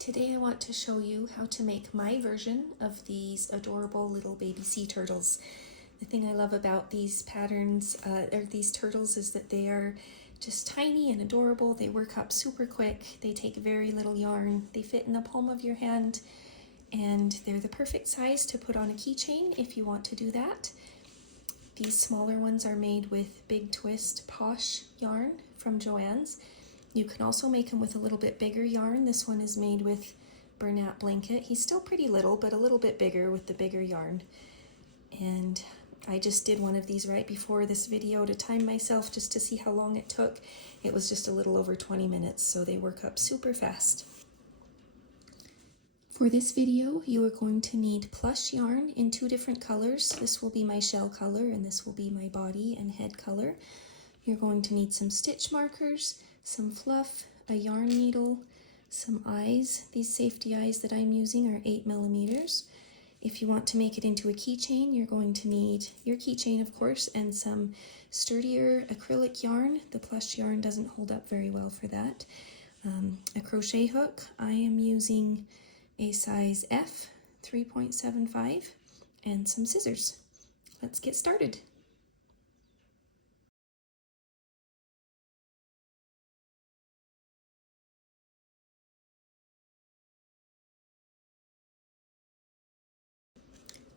Today I want to show you how to make my version of these adorable little baby sea turtles. The thing I love about these patterns, or these turtles, is that they are just tiny and adorable. They work up super quick. They take very little yarn. They fit in the palm of your hand, and they're the perfect size to put on a keychain if you want to do that. These smaller ones are made with Big Twist Posh yarn from Joann's. You can also make them with a little bit bigger yarn. This one is made with Bernat Blanket. He's still pretty little, but a little bit bigger with the bigger yarn. And I just did one of these right before this video to time myself just to see how long it took. It was just a little over 20 minutes, so they work up super fast. For this video, you are going to need plush yarn in 2 different colors. This will be my shell color, and this will be my body and head color. You're going to need some stitch markers, some fluff, a yarn needle, some eyes. These safety eyes that I'm using are 8mm. If you want to make it into a keychain, you're going to need your keychain, of course, and some sturdier acrylic yarn. The plush yarn doesn't hold up very well for that. A crochet hook. I am using a size F, 3.75, and some scissors. Let's get started.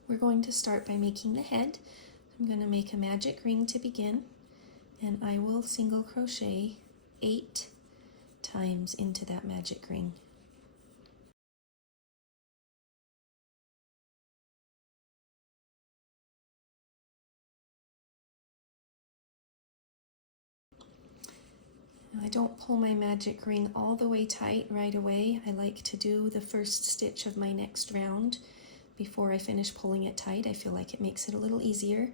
We're going to start by making the head. I'm going to make a magic ring to begin, and I will single crochet 8 times into that magic ring. Now, I don't pull my magic ring all the way tight right away. I like to do the first stitch of my next round before I finish pulling it tight. I feel like it makes it a little easier.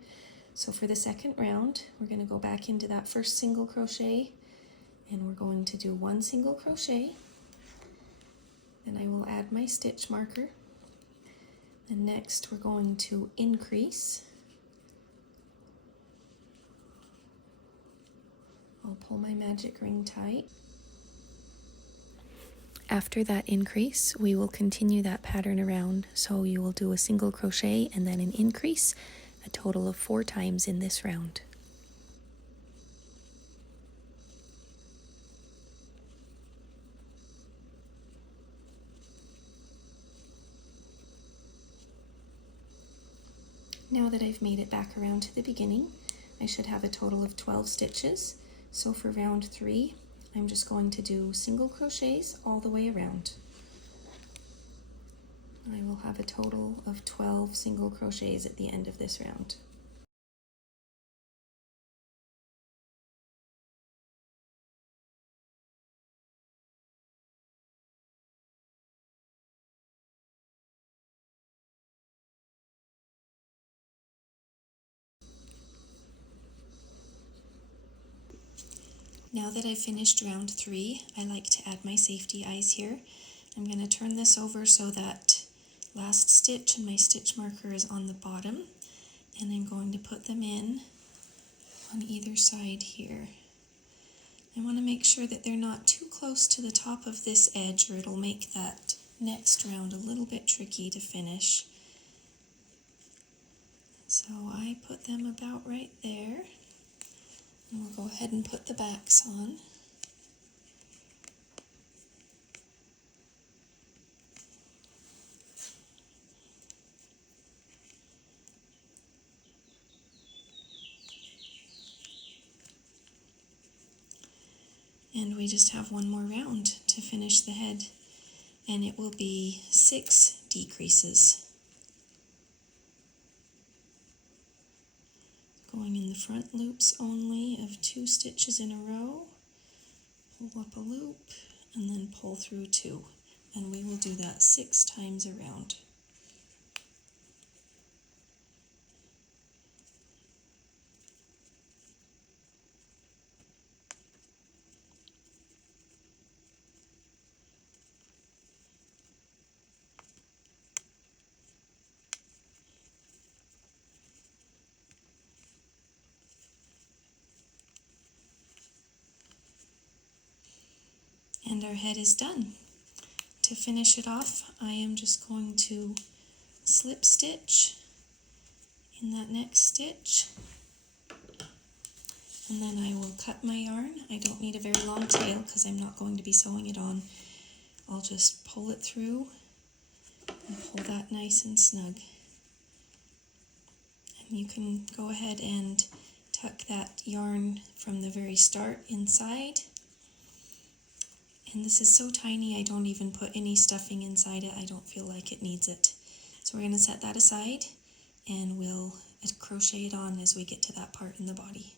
So for the second round, we're going to go back into that first single crochet, and we're going to do 1 single crochet. Then I will add my stitch marker. And next we're going to increase. I'll pull my magic ring tight. After that increase, we will continue that pattern around. So you will do a single crochet and then an increase, a total of 4 times in this round. Now that I've made it back around to the beginning, I should have a total of 12 stitches. So for round 3, I'm just going to do single crochets all the way around. I will have a total of 12 single crochets at the end of this round. Now that I've finished round 3, I like to add my safety eyes here. I'm going to turn this over so that last stitch and my stitch marker is on the bottom, and I'm going to put them in on either side here. I want to make sure that they're not too close to the top of this edge, or it'll make that next round a little bit tricky to finish. So I put them about right there. And we'll go ahead and put the backs on. And we just have one more round to finish the head, and it will be 6 decreases. Going in the front loops only of 2 stitches in a row, pull up a loop, and then pull through 2. And we will do that 6 times around. And our head is done. to finish it off, I am just going to slip stitch in that next stitch, and then I will cut my yarn. I don't need a very long tail because I'm not going to be sewing it on. I'll just pull it through and pull that nice and snug. And you can go ahead and tuck that yarn from the very start inside. And this is so tiny, I don't even put any stuffing inside it. I don't feel like it needs it. So we're going to set that aside, and we'll crochet it on as we get to that part in the body.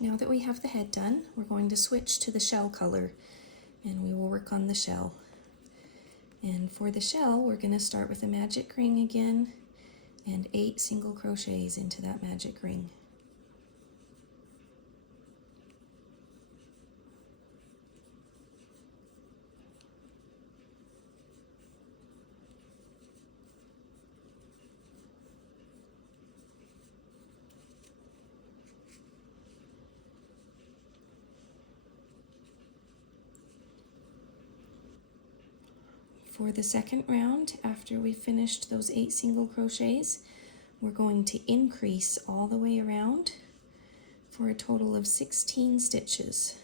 Now that we have the head done, we're going to switch to the shell color, and we will work on the shell. And for the shell, we're going to start with a magic ring again, and 8 single crochets into that magic ring. For the second round, after we finished those 8 single crochets, we're going to increase all the way around for a total of 16 stitches.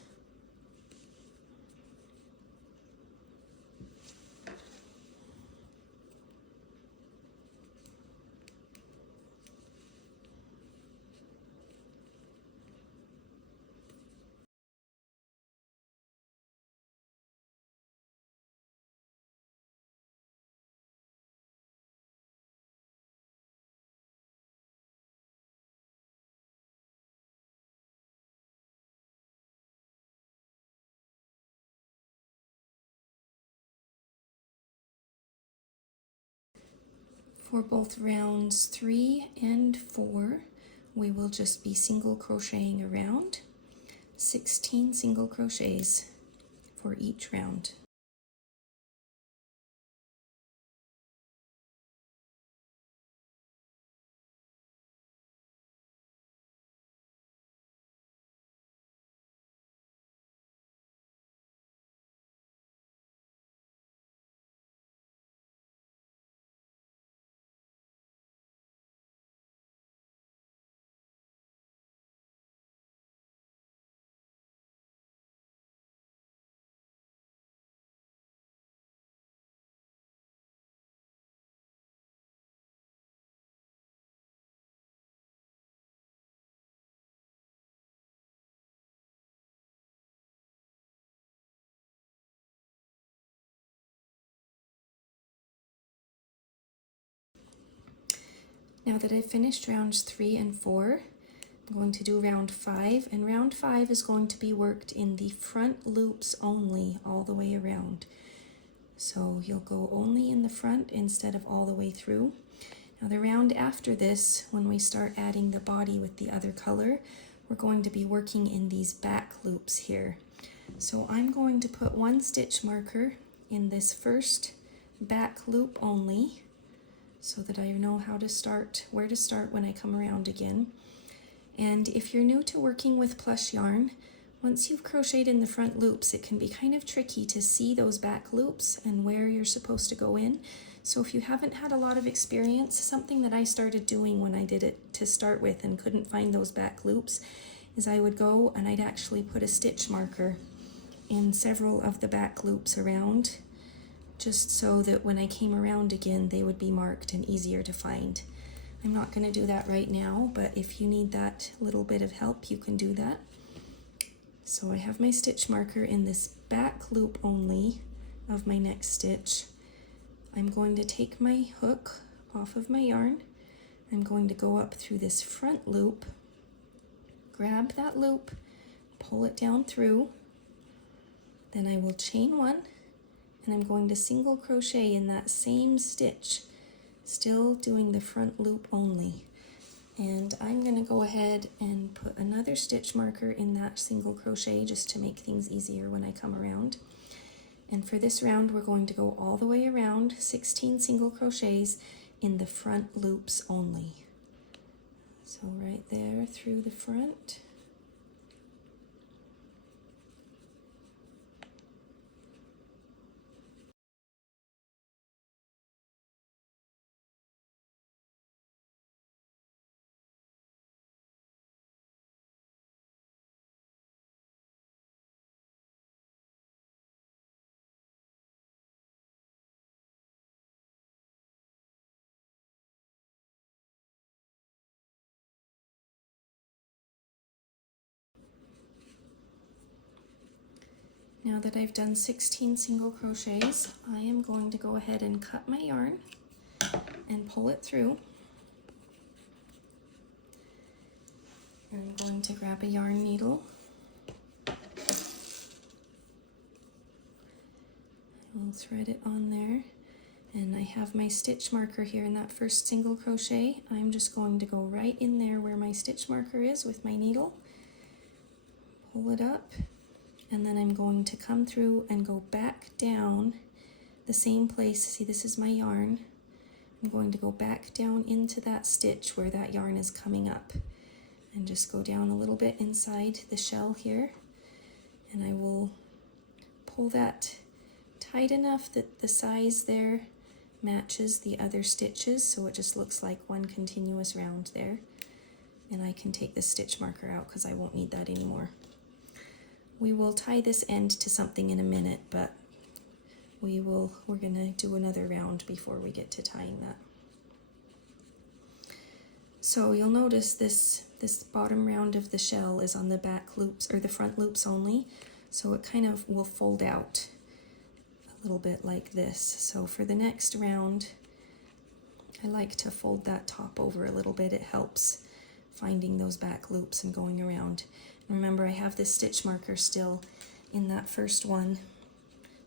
For both rounds 3 and 4, we will just be single crocheting around, 16 single crochets for each round. Now that I've finished rounds 3 and 4, I'm going to do round 5, and round 5 is going to be worked in the front loops only all the way around. So you'll go only in the front instead of all the way through. Now the round after this, when we start adding the body with the other color, we're going to be working in these back loops here. So I'm going to put 1 stitch marker in this first back loop only, so that I know how to start, where to start when I come around again. And if you're new to working with plush yarn, once you've crocheted in the front loops, it can be kind of tricky to see those back loops and where you're supposed to go in. So if you haven't had a lot of experience, something that I started doing when I did it to start with and couldn't find those back loops is I would go and I'd actually put a stitch marker in several of the back loops around, just so that when I came around again, they would be marked and easier to find. I'm not going to do that right now, but if you need that little bit of help, you can do that. So I have my stitch marker in this back loop only of my next stitch. I'm going to take my hook off of my yarn. I'm going to go up through this front loop, grab that loop, pull it down through, then I will chain 1, and I'm going to single crochet in that same stitch, still doing the front loop only. And I'm going to go ahead and put another stitch marker in that single crochet just to make things easier when I come around. And for this round, we're going to go all the way around, 16 single crochets in the front loops only. So right there through the front. Now that I've done 16 single crochets, I am going to go ahead and cut my yarn and pull it through. I'm going to grab a yarn needle. I'll thread it on there, and I have my stitch marker here in that first single crochet. I'm just going to go right in there where my stitch marker is with my needle, pull it up, and then I'm going to come through and go back down the same place. See, this is my yarn. I'm going to go back down into that stitch where that yarn is coming up, and just go down a little bit inside the shell here, and I will pull that tight enough that the size there matches the other stitches, so it just looks like one continuous round there. And I can take the stitch marker out because I won't need that anymore. We will tie this end to something in a minute, but we're gonna do another round before we get to tying that. So you'll notice this bottom round of the shell is on the back loops, or the front loops only, so it kind of will fold out a little bit like this. So for the next round, I like to fold that top over a little bit. It helps finding those back loops and going around. And remember, I have this stitch marker still in that first one,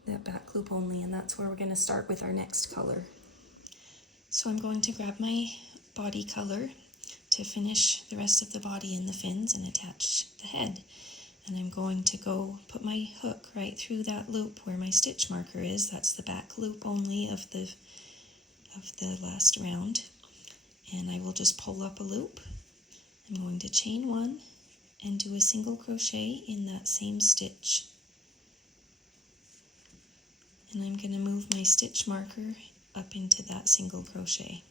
that back loop only, and that's where we're going to start with our next color. So I'm going to grab my body color to finish the rest of the body and the fins and attach the head. And I'm going to go put my hook right through that loop where my stitch marker is. That's the back loop only of the last round. And I will just pull up a loop. I'm going to chain one and do a single crochet in that same stitch. And I'm going to move my stitch marker up into that single crochet.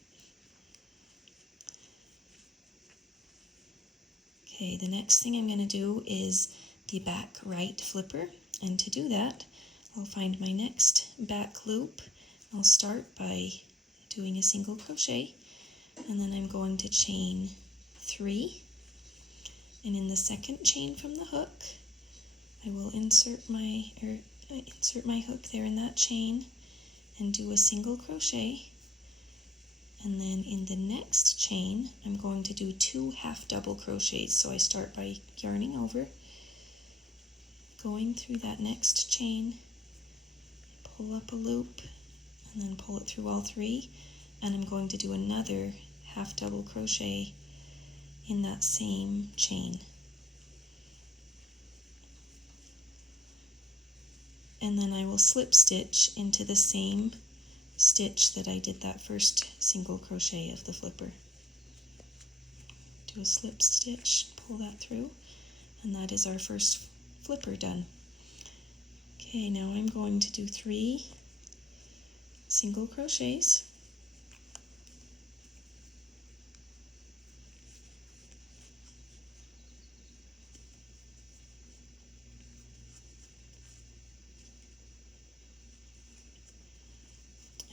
Okay, the next thing I'm going to do is the back right flipper, and to do that I'll find my next back loop. I'll start by doing a single crochet, and then I'm going to chain 3, and in the second chain from the hook I will insert my hook there in that chain and do a single crochet, and then in the next chain I'm going to do 2 half double crochets. So I start by yarning over, going through that next chain, pull up a loop, and then pull it through all 3, and I'm going to do another half double crochet in that same chain. And then I will slip stitch into the same stitch that I did that first single crochet of the flipper. Do a slip stitch, pull that through, and that is our first flipper done. Okay, now I'm going to do 3 single crochets.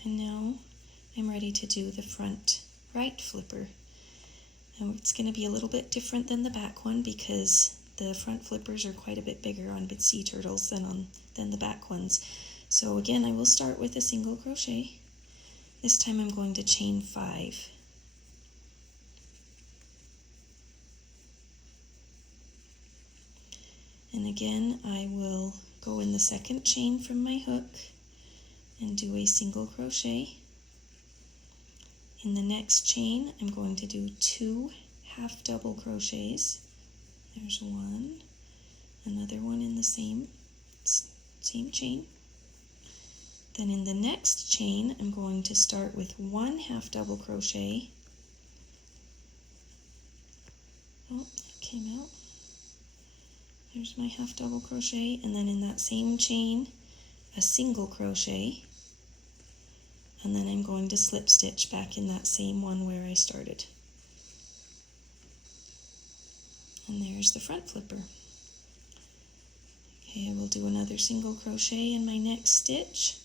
And now I'm ready to do the front right flipper. Now it's going to be a little bit different than the back one because the front flippers are quite a bit bigger on sea turtles than the back ones. So again, I will start with a single crochet. This time I'm going to chain 5. And again, I will go in the second chain from my hook and do a single crochet. In the next chain, I'm going to do 2 half double crochets. There's one, another one in the same chain. Then in the next chain, I'm going to start with 1 half double crochet. Oh, it came out. There's my half double crochet, and then in that same chain, a single crochet, and then I'm going to slip stitch back in that same one where I started. And there's the front flipper. Okay, I will do another single crochet in my next stitch,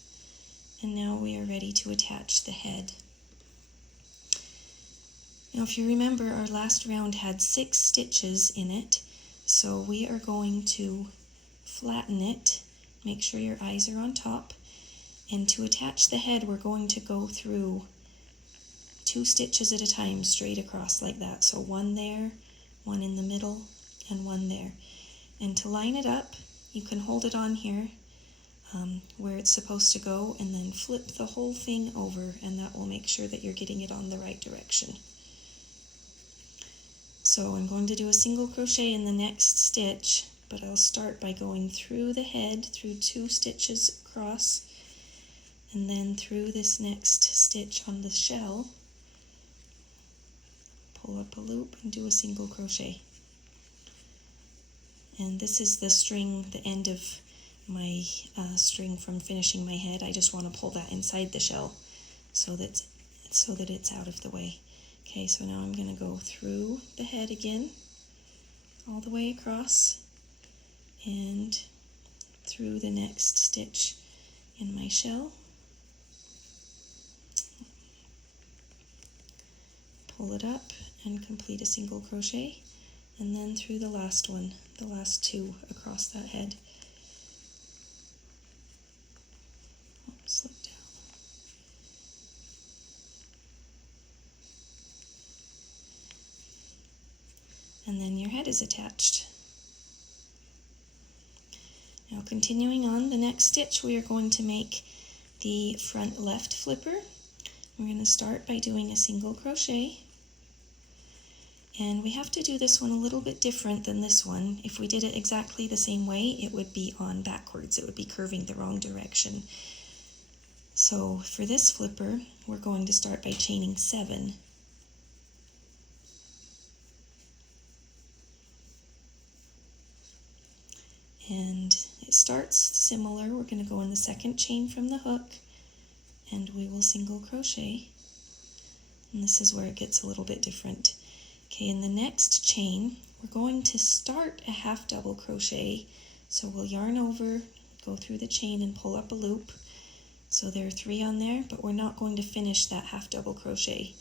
and now we are ready to attach the head. Now if you remember, our last round had 6 stitches in it, so we are going to flatten it Make sure your eyes are on top. And to attach the head, we're going to go through 2 stitches at a time, straight across like that. So one there, one in the middle, and one there. And to line it up, you can hold it on here where it's supposed to go, and then flip the whole thing over, and that will make sure that you're getting it on the right direction. So I'm going to do a single crochet in the next stitch, but I'll start by going through the head, through 2 stitches across, and then through this next stitch on the shell, pull up a loop and do a single crochet. And this is the string, the end of my string from finishing my head. I just want to pull that inside the shell so that it's out of the way. Okay, so now I'm going to go through the head again, all the way across, and through the next stitch in my shell. Pull it up and complete a single crochet, and then through the last one, the last 2 across that head. Slip down. And then your head is attached. Now continuing on, the next stitch we are going to make the front left flipper. We're going to start by doing a single crochet. And we have to do this one a little bit different than this one. If we did it exactly the same way, it would be on backwards. It would be curving the wrong direction. So for this flipper, we're going to start by chaining 7. And it starts similar. We're going to go in the second chain from the hook, and we will single crochet. And this is where it gets a little bit different. Okay, in the next chain, we're going to start a half double crochet. So we'll yarn over, go through the chain, and pull up a loop. So there are 3 on there, but we're not going to finish that half double crochet.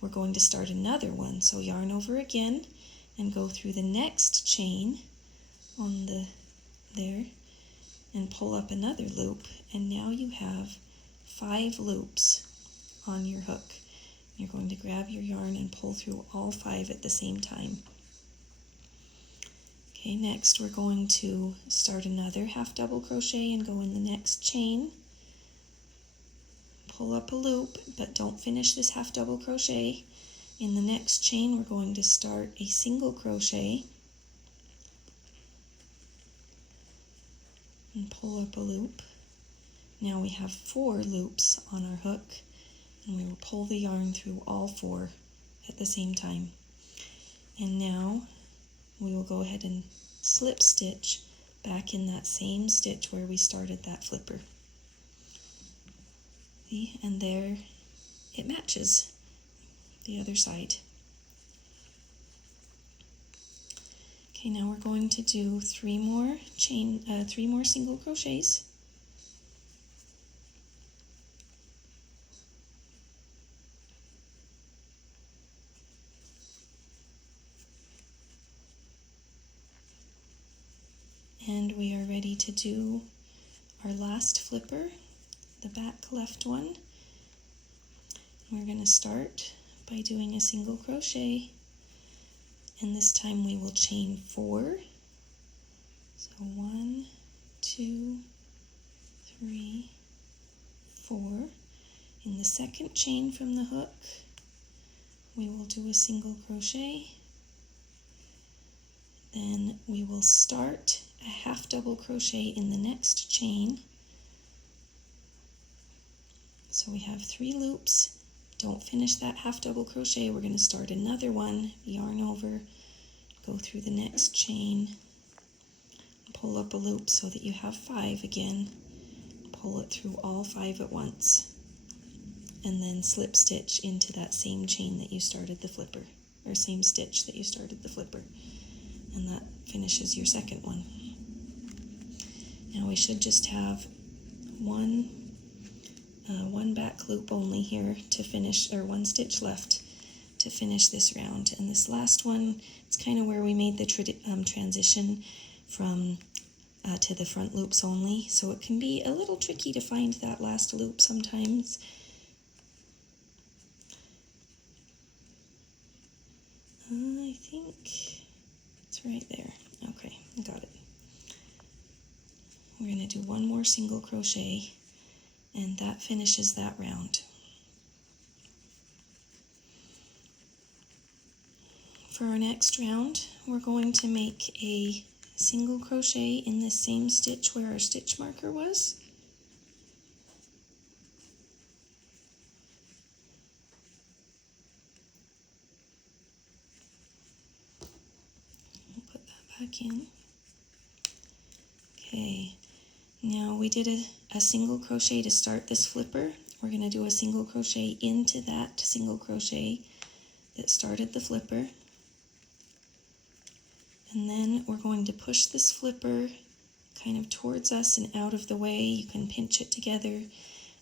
We're going to start another one. So yarn over again and go through the next chain on the there and pull up another loop, and now you have 5 loops on your hook. You're going to grab your yarn and pull through all 5 at the same time. Okay, next we're going to start another half double crochet and go in the next chain. Pull up a loop, but don't finish this half double crochet. In the next chain, we're going to start a single crochet and pull up a loop. Now we have 4 loops on our hook, and we will pull the yarn through all 4 at the same time. And now we will go ahead and slip stitch back in that same stitch where we started that flipper. See? And there it matches the other side. Okay, now we're going to do 3 more single crochets. And we are ready to do our last flipper, the back left one. We're going to start by doing a single crochet, and this time we will chain 4. So 1, 2, 3, 4. In the second chain from the hook, we will do a single crochet. Then we will start a half double crochet in the next chain. So we have 3 loops. Don't finish that half double crochet. We're going to start another one, yarn over, go through the next chain, pull up a loop so that you have 5 again. Pull it through all 5 at once, and then slip stitch into that same chain that you started the flipper, or same stitch that you started the flipper, and that finishes your second one. Now we should just have one back loop only here to finish, or 1 stitch left to finish this round. And this last one, it's kind of where we made the transition from to the front loops only, so it can be a little tricky to find that last loop sometimes. I think it's right there. Okay, got it. We're going to do one more single crochet, and that finishes that round. For our next round, we're going to make a single crochet in the same stitch where our stitch marker was. We'll put that back in. Okay, now we did a single crochet to start this flipper. We're going to do a single crochet into that single crochet that started the flipper. And then we're going to push this flipper kind of towards us and out of the way. You can pinch it together,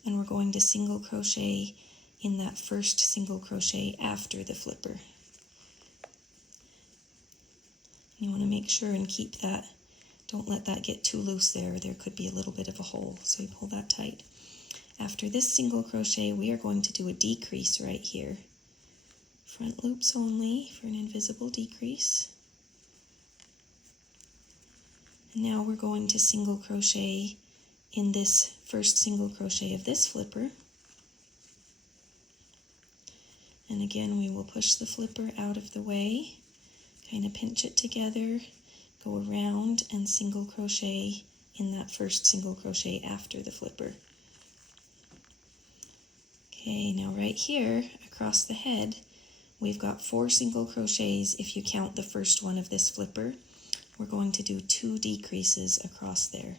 and we're going to single crochet in that first single crochet after the flipper. You want to make sure and keep that, don't let that get too loose there. There could be a little bit of a hole, so you pull that tight. After this single crochet, we are going to do a decrease right here. Front loops only for an invisible decrease. Now we're going to single crochet in this first single crochet of this flipper. And again, we will push the flipper out of the way, kind of pinch it together, go around and single crochet in that first single crochet after the flipper. Okay, now right here across the head, we've got 4 single crochets if you count the first one of this flipper. We're going to do 2 decreases across there.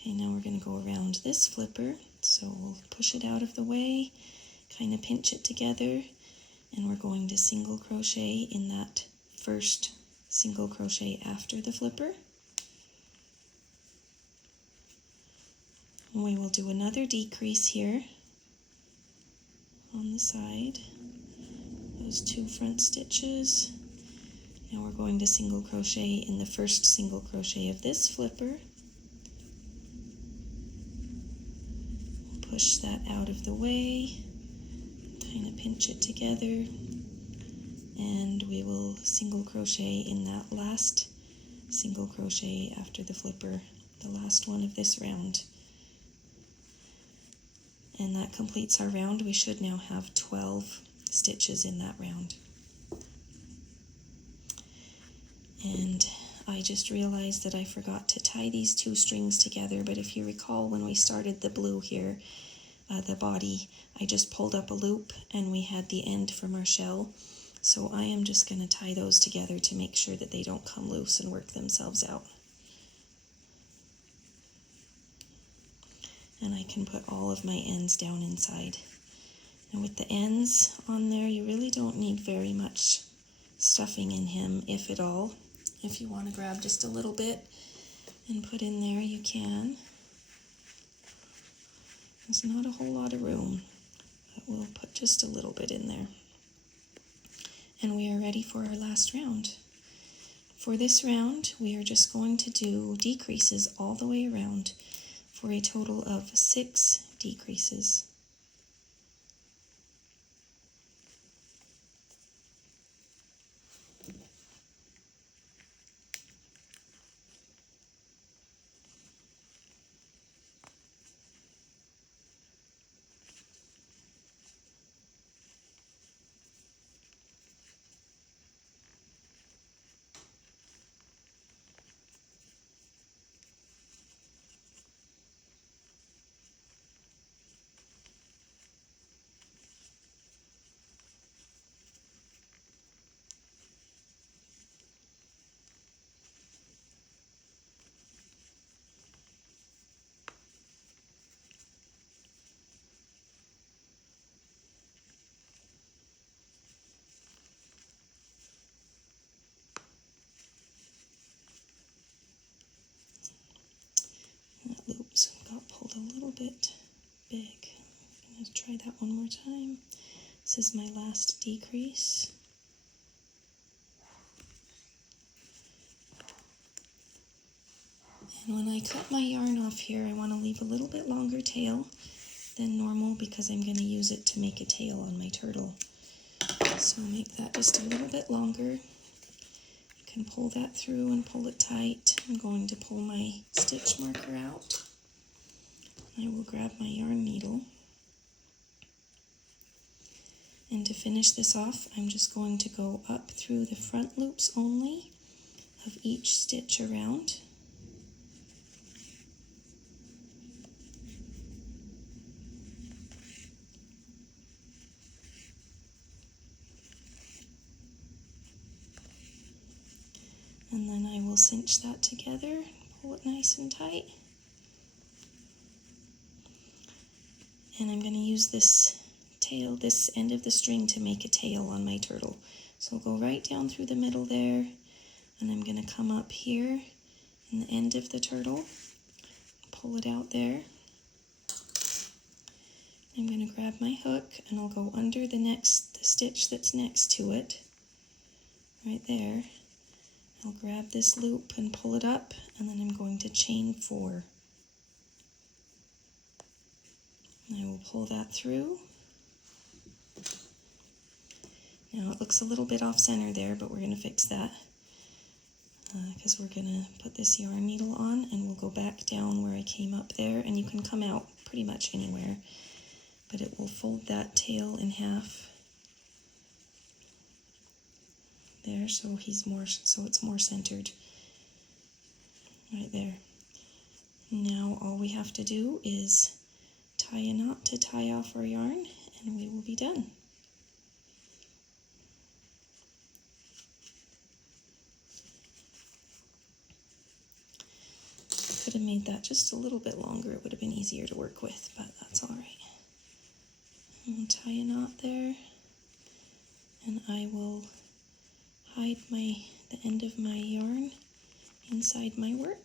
Okay, now we're going to go around this flipper, so we'll push it out of the way, kind of pinch it together, and we're going to single crochet in that first single crochet after the flipper. And we will do another decrease here on the side, those 2 front stitches. Now we're going to single crochet in the first single crochet of this flipper. Push that out of the way, kind of pinch it together, and we will single crochet in that last single crochet after the flipper, the last one of this round. And that completes our round. We should now have 12 stitches in that round. And I just realized that I forgot to tie these 2 strings together, but if you recall when we started the blue here, the body, I just pulled up a loop and we had the end from our shell. So I am just going to tie those together to make sure that they don't come loose and work themselves out. And I can put all of my ends down inside. And with the ends on there, you really don't need very much stuffing in him, if at all. If you want to grab just a little bit and put in there, you can. There's not a whole lot of room, but we'll put just a little bit in there. And we are ready for our last round. For this round, we are just going to do decreases all the way around for a total of 6 decreases. bit big. I'm going to try that one more time. This is my last decrease. And when I cut my yarn off here, I want to leave a little bit longer tail than normal because I'm going to use it to make a tail on my turtle. So I'll make that just a little bit longer. You can pull that through and pull it tight. I'm going to pull my stitch marker out. I will grab my yarn needle. And to finish this off, I'm just going to go up through the front loops only of each stitch around. And then I will cinch that together, pull it nice and tight. And I'm going to use this tail, this end of the string, to make a tail on my turtle. So I'll go right down through the middle there, and I'm going to come up here in the end of the turtle, pull it out there. I'm going to grab my hook and I'll go under the stitch that's next to it, right there. I'll grab this loop and pull it up, and then I'm going to chain 4. And I will pull that through. Now it looks a little bit off center there, but we're going to fix that because we're going to put this yarn needle on, and we'll go back down where I came up there, and you can come out pretty much anywhere, but it will fold that tail in half there, so it's more centered right there. Now all we have to do is tie a knot to tie off our yarn, and we will be done. Could have made that just a little bit longer. It would have been easier to work with, but that's all right. And tie a knot there, and I will hide the end of my yarn inside my work.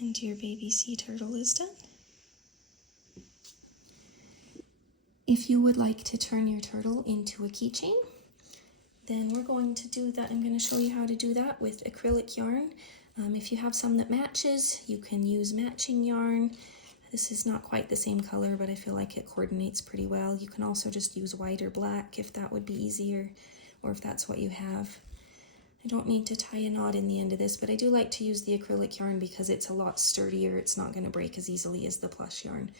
And your baby sea turtle is done. If you would like to turn your turtle into a keychain, then we're going to do that. I'm going to show you how to do that with acrylic yarn. If you have some that matches, you can use matching yarn. This is not quite the same color, but I feel like it coordinates pretty well. You can also just use white or black if that would be easier, or if that's what you have. I don't need to tie a knot in the end of this, but I do like to use the acrylic yarn because it's a lot sturdier. It's not going to break as easily as the plush yarn.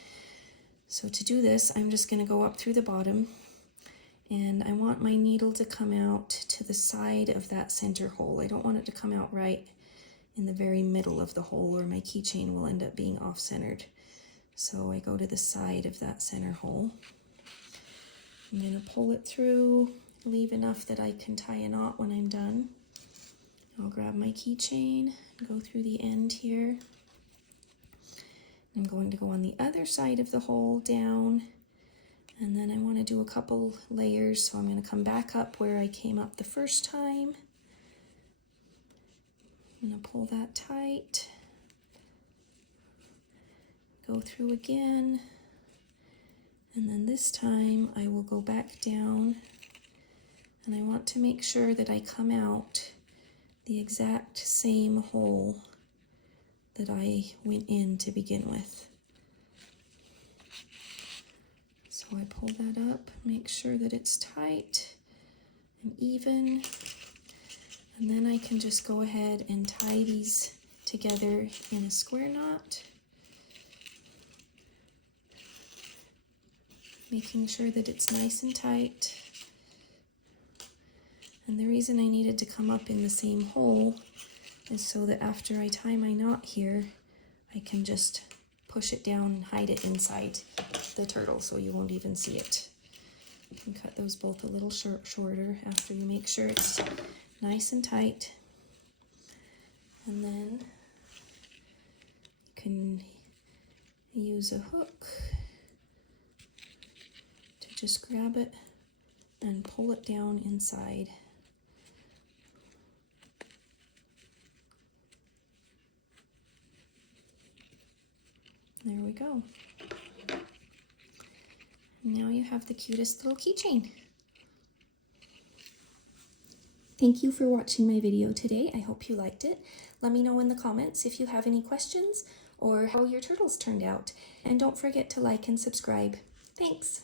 So to do this, I'm just going to go up through the bottom, and I want my needle to come out to the side of that center hole. I don't want it to come out right in the very middle of the hole, or my keychain will end up being off-centered. So I go to the side of that center hole. I'm going to pull it through, leave enough that I can tie a knot when I'm done. I'll grab my keychain and go through the end here. I'm going to go on the other side of the hole down, and then I want to do a couple layers, so I'm going to come back up where I came up the first time. I'm going to pull that tight, go through again, and then this time I will go back down, and I want to make sure that I come out the exact same hole that I went in to begin with. So I pull that up, make sure that it's tight and even, and then I can just go ahead and tie these together in a square knot, making sure that it's nice and tight. And the reason I needed to come up in the same hole is so that after I tie my knot here, I can just push it down and hide it inside the turtle so you won't even see it. You can cut those both a little shorter after you make sure it's nice and tight. And then you can use a hook to just grab it and pull it down inside. we go. Now you have the cutest little keychain. Thank you for watching my video today. I hope you liked it. Let me know in the comments if you have any questions or how your turtles turned out. And don't forget to like and subscribe. Thanks!